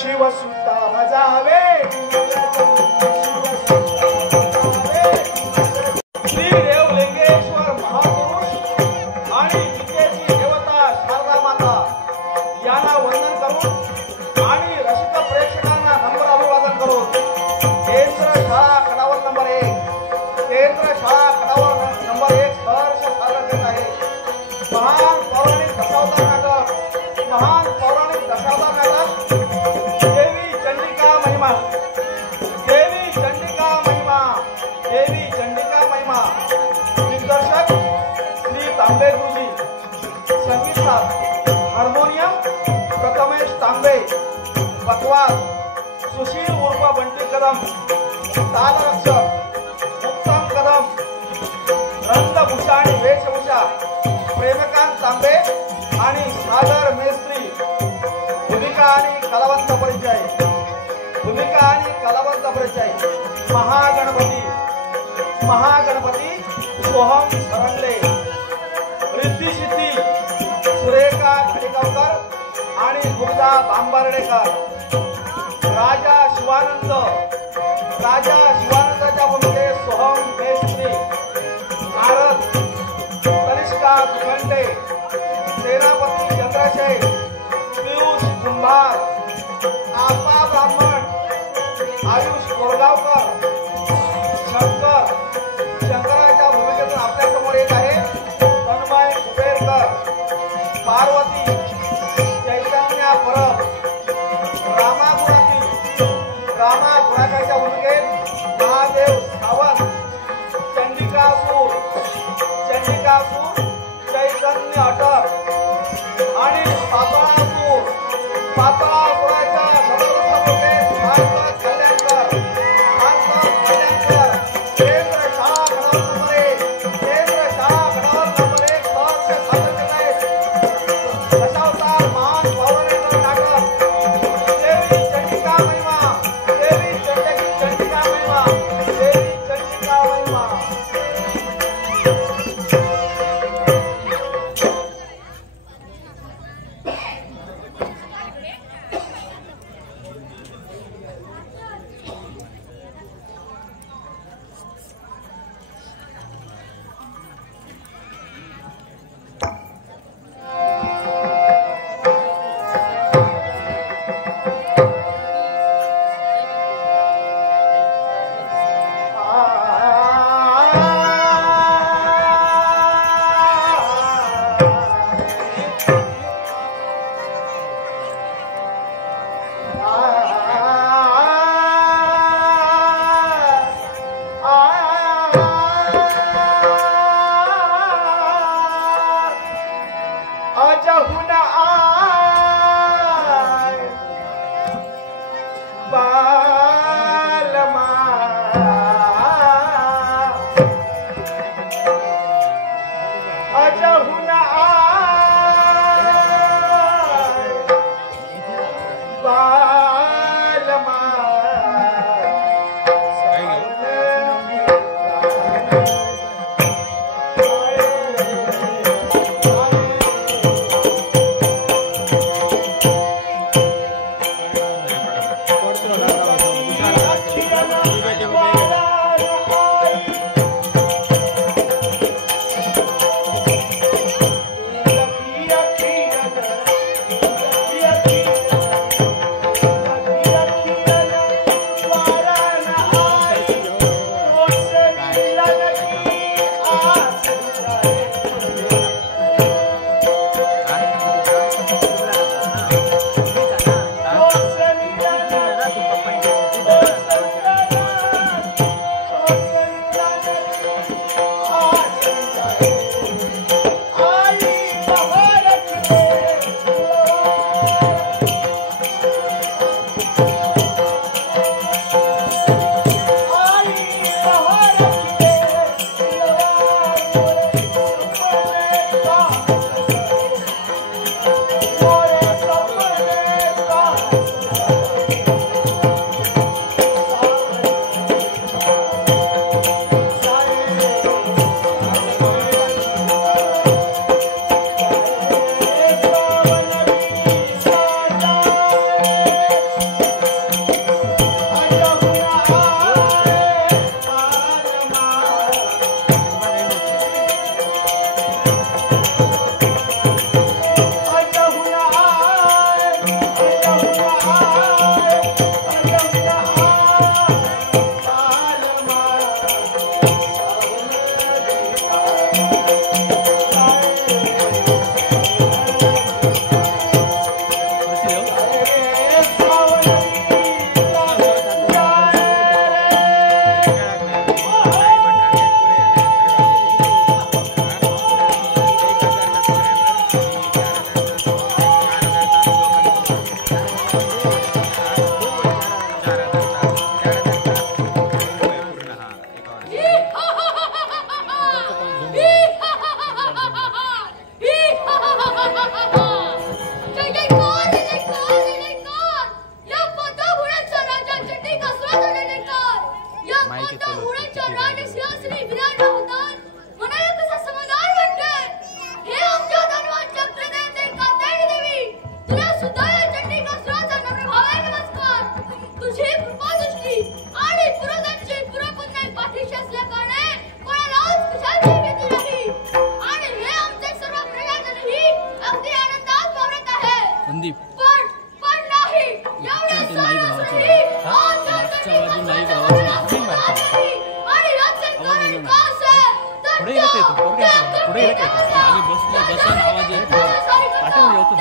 शिवसुता भजावे श्री देवलिंगेश्वर महापुरुष आणि विद्येची देवता शारदा माता यांना वंदन करून आणि रसिक प्रेक्षकांना नम्र अभिवादन करून केंद्र शाळा कडावल नंबर 1 केंद्र शाळा कडावल नंबर 1 सहर्ष सादर करत आहे महान पौराणिक दशावतार नाटक देवी चंडिका महिमा दिग्दर्शक श्री तांबे गुरुजी संगीत साथ हार्मोनियम प्रथमेश तांबे पटवार सुशील उर्फ बंटी कदम तालरक्षक उत्तम कदम रंगभूषा आणि वेशभूषा प्रेमकांत तांबे आणि सागर मेस्त्री भूमिका आणि कलावंत परिचय महागणपती सोहम सरंगले रिद्धी सिद्धी सुरेखा घाडेगावकर आणि गुप्ता बांबर्डेकर राजा शिवानंदाच्या भूमिकेत सोहम मेस्त्री नारद कनिष्का दुखंडे सेनापती चंद्रशेखर पियुष कुंभार आपा ब्राह्मण आयुष कोरगावकर शंकराच्या भूमिकेतून आपल्या समोर येत आहे तन्मय कुबेरकर पार्वती चैतन्य परब रामा गुणाकाच्या भूमिकेत महादेव सावंत चंडिकासूर चैतन्य अटक आणि पाताळासुराच्या भूमिकेत भास्कर कल्याणकर केंद्र शाळा कडावल नंबर 1 सहर्ष सादर करत आहे दशावतार महान पौराणिक नाटक देवी चंडिका महिमा तुला सुद्धा या चंडिका सुराचा नम्र भावे नमस्कार. तुझी कृपा दृष्टी आणि पुरोगांची पुरोपुण्य पाठीशी असल्याकारणे कोणालाच कशाची भीती नाही. आणि हे आमचे सर्व प्रजाजनही अगदी आनंदात वावरत आहे. संदीप पण नाही एवढ्या सर्व असूनही आज या चंडिका सुराचा नम्र भावे आणि राज्य कारण का असेल तर पुढे येते तू पुढे येते आम्ही बसलो आवाज येतो पाठवून येतो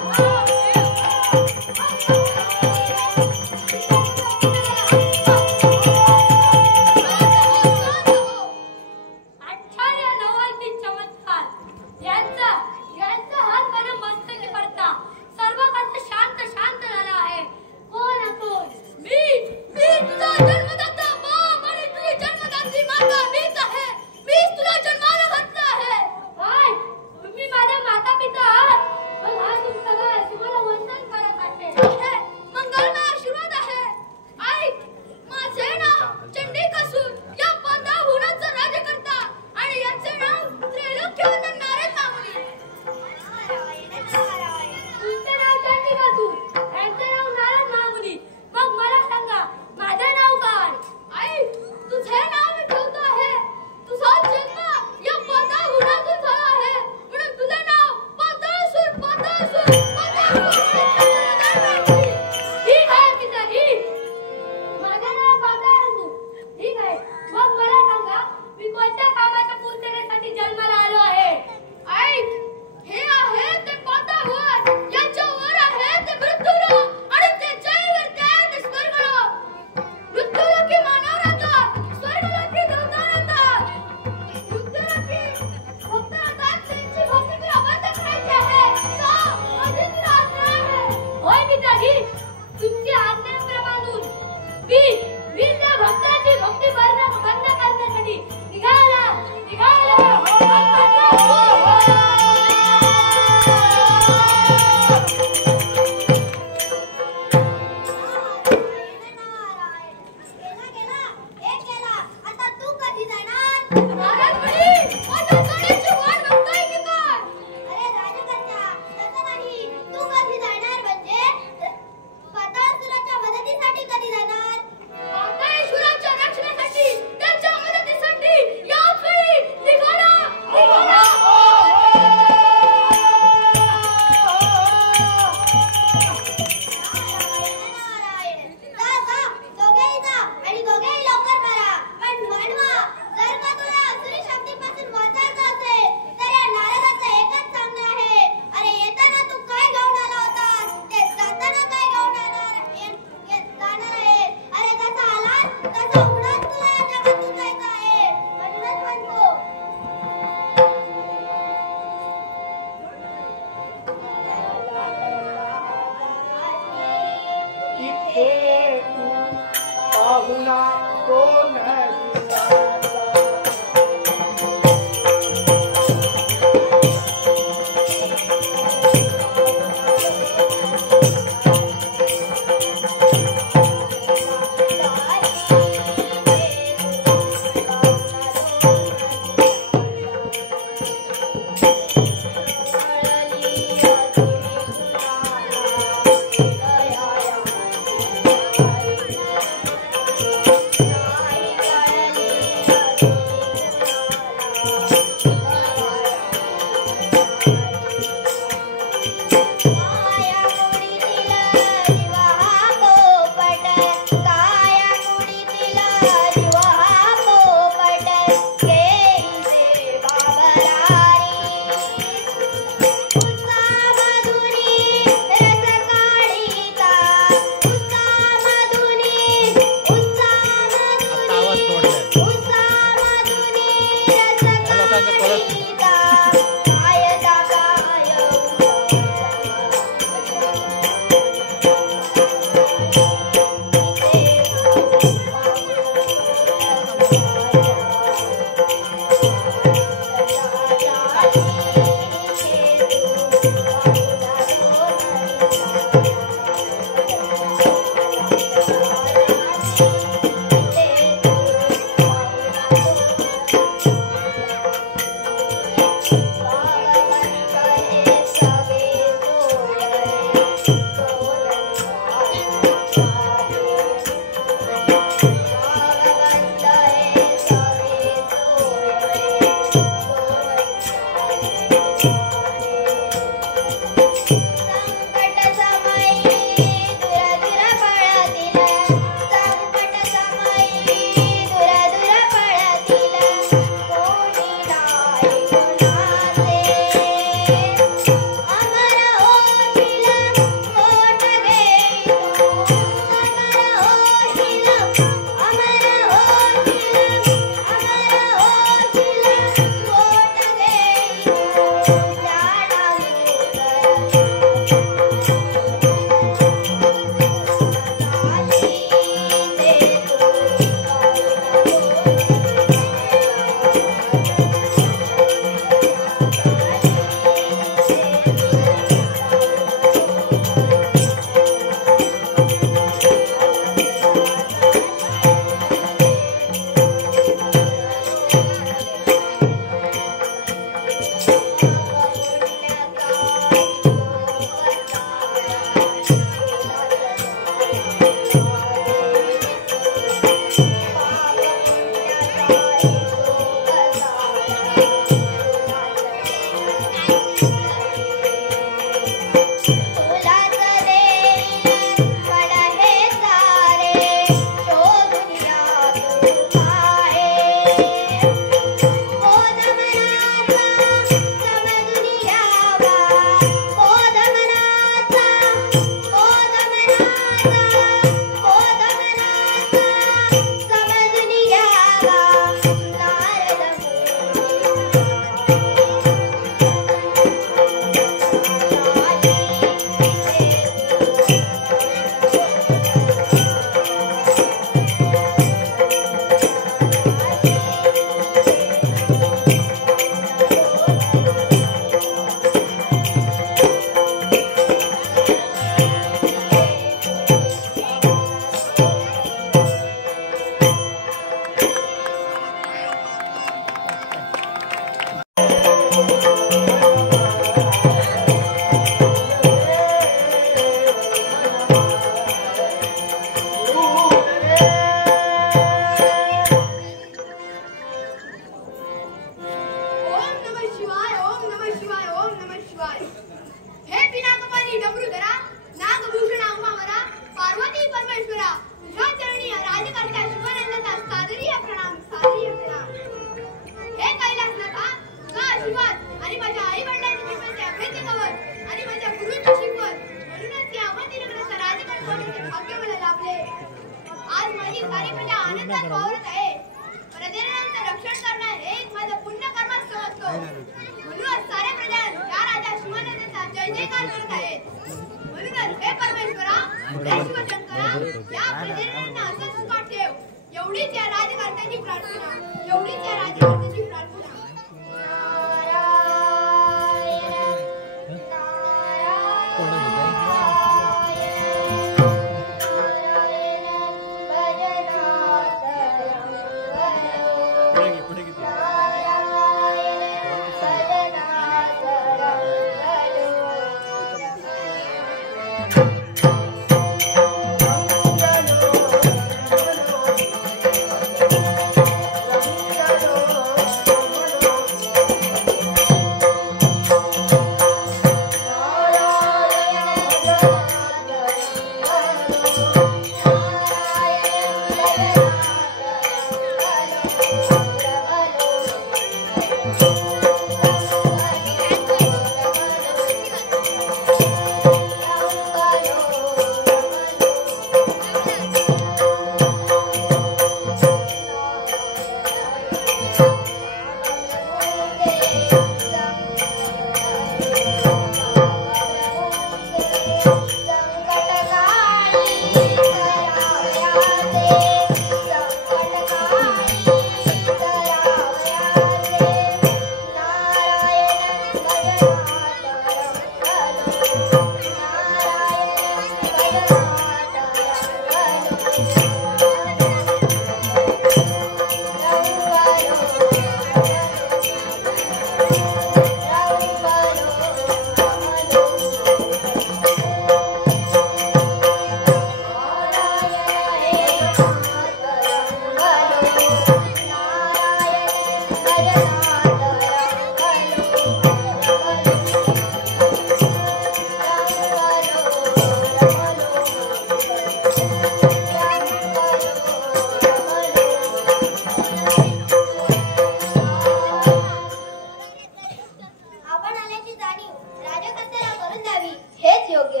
हेच योग्य.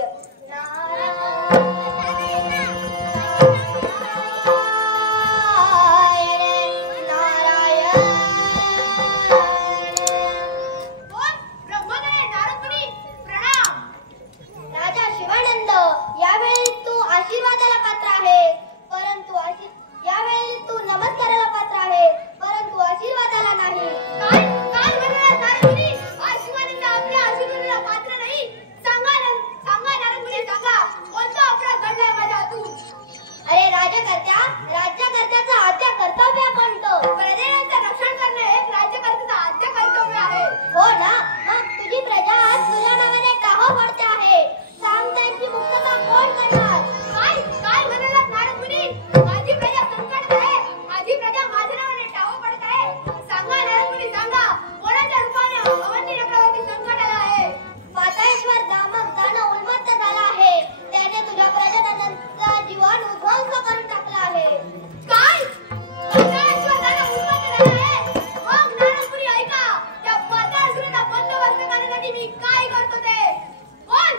राजा शिवानंद, यावेळी तू आशीर्वादाला पात्र आहे, परंतु यावेळी तू नमस्काराला पात्र आहे, परंतु आशीर्वादाला नाही. काय काय म्हणाला नारदमुनी? शिवानंद आपल्या आशीर्वादाला पात्र नाही? सांगा नारदमुनी, सांगा कोणता अपराध घडलाय माझ्या हातून? अरे राज्यकर्त्याचं आद्य कर्तव्य कोणतं? प्रजेचं रक्षण करणे हे राज्यकर्त्याचं आद्य कर्तव्य आहे. हो ना, मग तुझी प्रजा आज तुझ्या नावाने टाहो पडते आहे. सांग, त्यांची मुक्तता कोण करणार? काय म्हणालात नारदमुनी? माझी प्रजा संकटात आहे, माझी प्रजा माझ्या नावाने टाहो पडत आहे. सांगा नारदमुनी, सांगा कोणाच्या रूपाने अवंती नगरावरती संकट आलं आहे? पाताळेश्वर दामक जाणं उन्मत्त झाला आहे. त्याने तुझ्या प्रजाजनांचा जीवन उद्ध्वंस करून टाकला आहे. काय? पाताळेश्वर जाणं उन्मत्त झालं आहे? मग नारदमुनी ऐका, त्या पाताळेश्वराचा बंदोबस्त करण्यासाठी मी काय करतो ते? कोण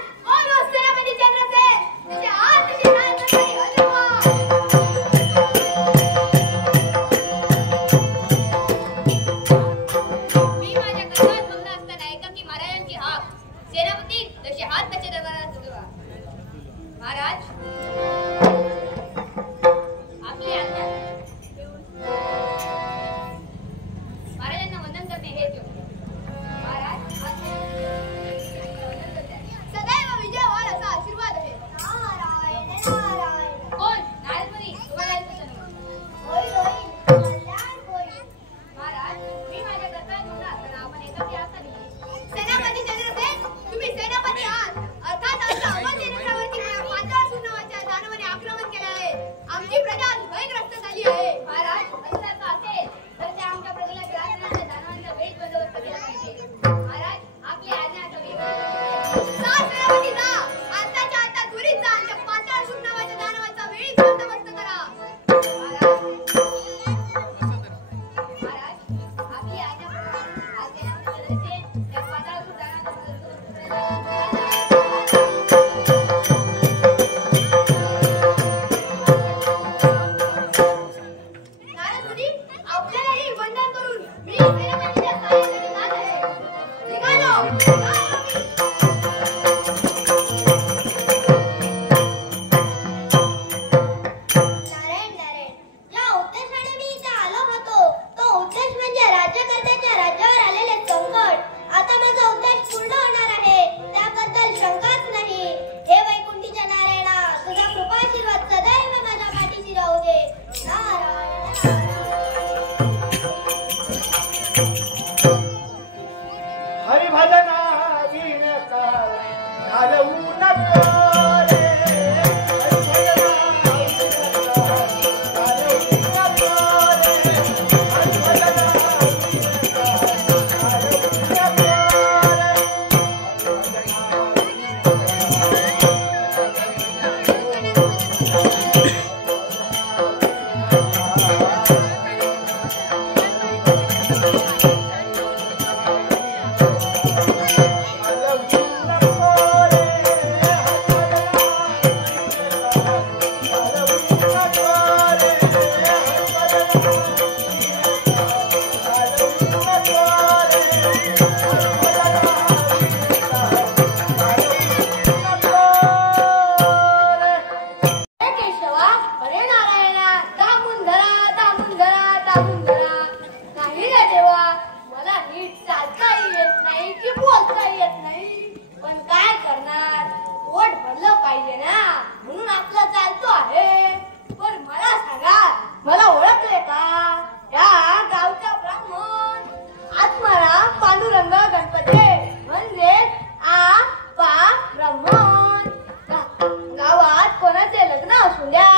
सेनापती चंद्रसेन? त्याचे हात त्याचे राय करणारी हलवा. मी माझ्या कर्तव्यात मग्न असताना ऐका की महाराजांची हाक. सेनापती तसे हात त्याच्या दरबारात उठवा. महाराज, आपली आज्ञा. महाराजांना वंदन करणे हेच योग्य. महाराज, सदैव विजय व्हाल असा आशीर्वाद आहे. नारायण नारायण. कोण? नारदमुनी, तुम्हाला होईल कल्याण होईल. महाराज, मी माझ्या कर्तव्यात मग्न असताना आपण एकाची आज्ञा दिली. सेनापती चंद्रसेन, तुम्ही सेनापती आहात, अर्थात आमच्या अवंती नगरावरती पाताळासूर नावाच्या दानवाने आक्रमण केले आहे. आमची प्रजा भयग्रस्त झाली आहे. महाराज, असं असेल तर त्या आमच्या प्रजेला त्रासण्याच्या दानवांचा वेळीच बंदोबस्त केला पाहिजे. महाराज, आपली आज्ञा असावी. जा सेनापती, जा. आताच्या आता त्वरित जा. त्या पाताळासूर नावाच्या दानवाचा वेळीच बंदोबस्त करा. महाराज, आपली आज्ञा. आज सेनापती चंद्रसेन त्या पाताळासूर दानवाचा नारदमुनी, आपल्यालाही वंदन करून मी सेनापतीच्या सहाय्याने जात आहे. निघालो. नारायण नारायण. ज्या उद्देशाने मी इथे आलो होतो तो उद्देश म्हणजे राज्यकर्त्याच्या राज्यावर आलेले संकट. आता माझा उद्देश पूर्ण होणार आहे, त्याबद्दल शंकाच नाही. हे वैकुंठीच्या नारायणा, तुझा कृपाशीर्वाद सदैव माझ्या पाठीशी राहू दे. नारायण हरिभजना विनता घालवू नको रे. हरिभजना विनता घालवू नको रे. हरिभजना विनता घालवू नको केशवा, अरे नारायणा, दाबून धरा. नाही रे देवा, मला नीट चालताही येत नाही की बोलताही येत नाही. पण काय करणार, पोट भरलं पाहिजे ना, म्हणून आपलं चालतो आहे. पण मला सांगा, मला ओळखले का? या गावचा ब्राह्मण आत्माराम पांडुरंग गणपती, म्हणजे ब्राह्मण. गावात कोणाचे लग्न असू द्या,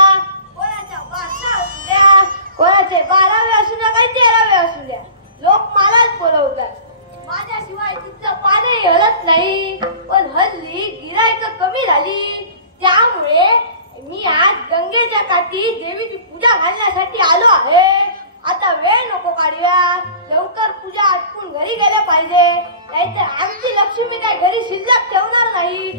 कोणाच्या बारसा असू द्या, कोणाचे 12वे असू द्या काही 13वे असू द्या, लोक मलाच बोलवतात. माझ्याशिवाय तुमचं पानही हलत नाही. पण हल्ली गिराईक कमी झाली, त्यामुळे मी आज गंगेच्या काठी देवीची पूजा घालण्यासाठी आलो आहे. आता वेळ नको काढूया, लवकर पूजा आटपून घरी गेले पाहिजे, नाहीतर आमची लक्ष्मी काय घरी शिल्लक ठेवणार नाही.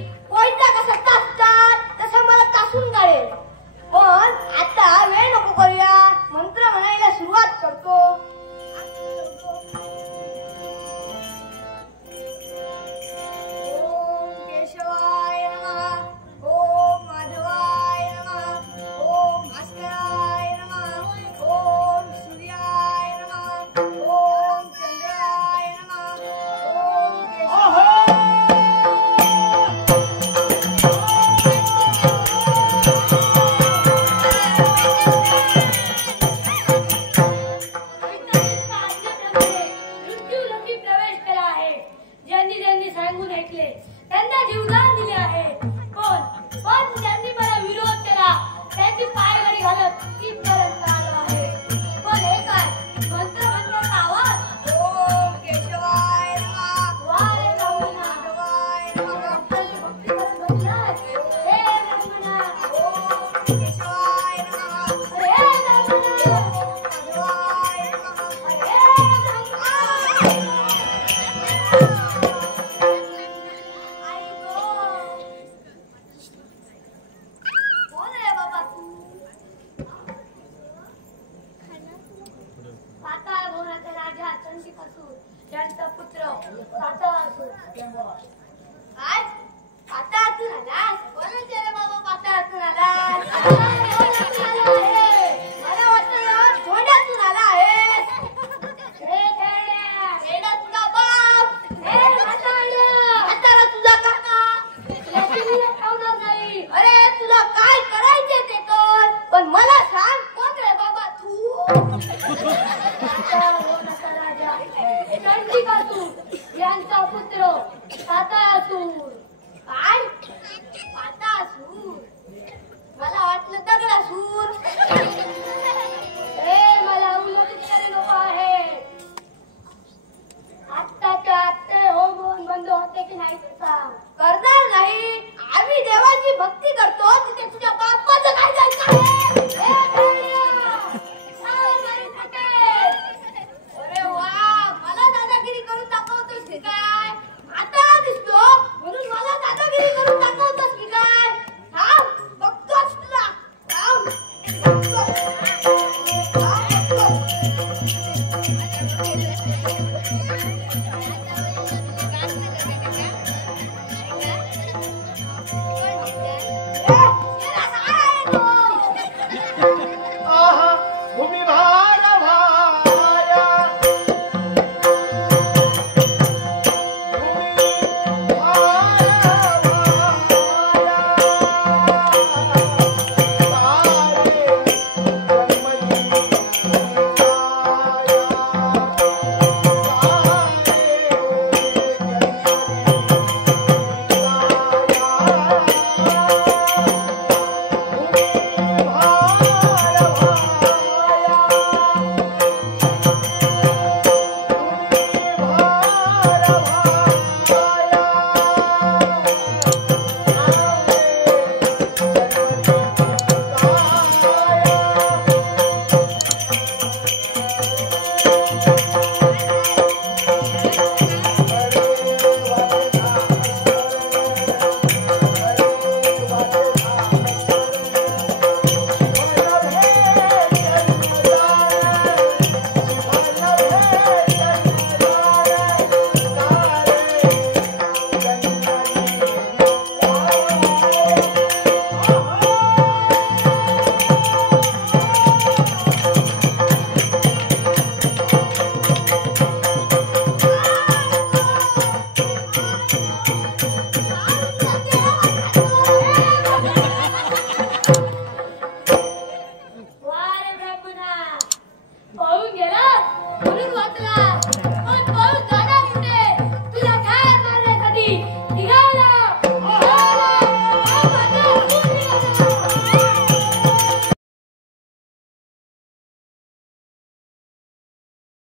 सूर मला वाटलं दगडासूर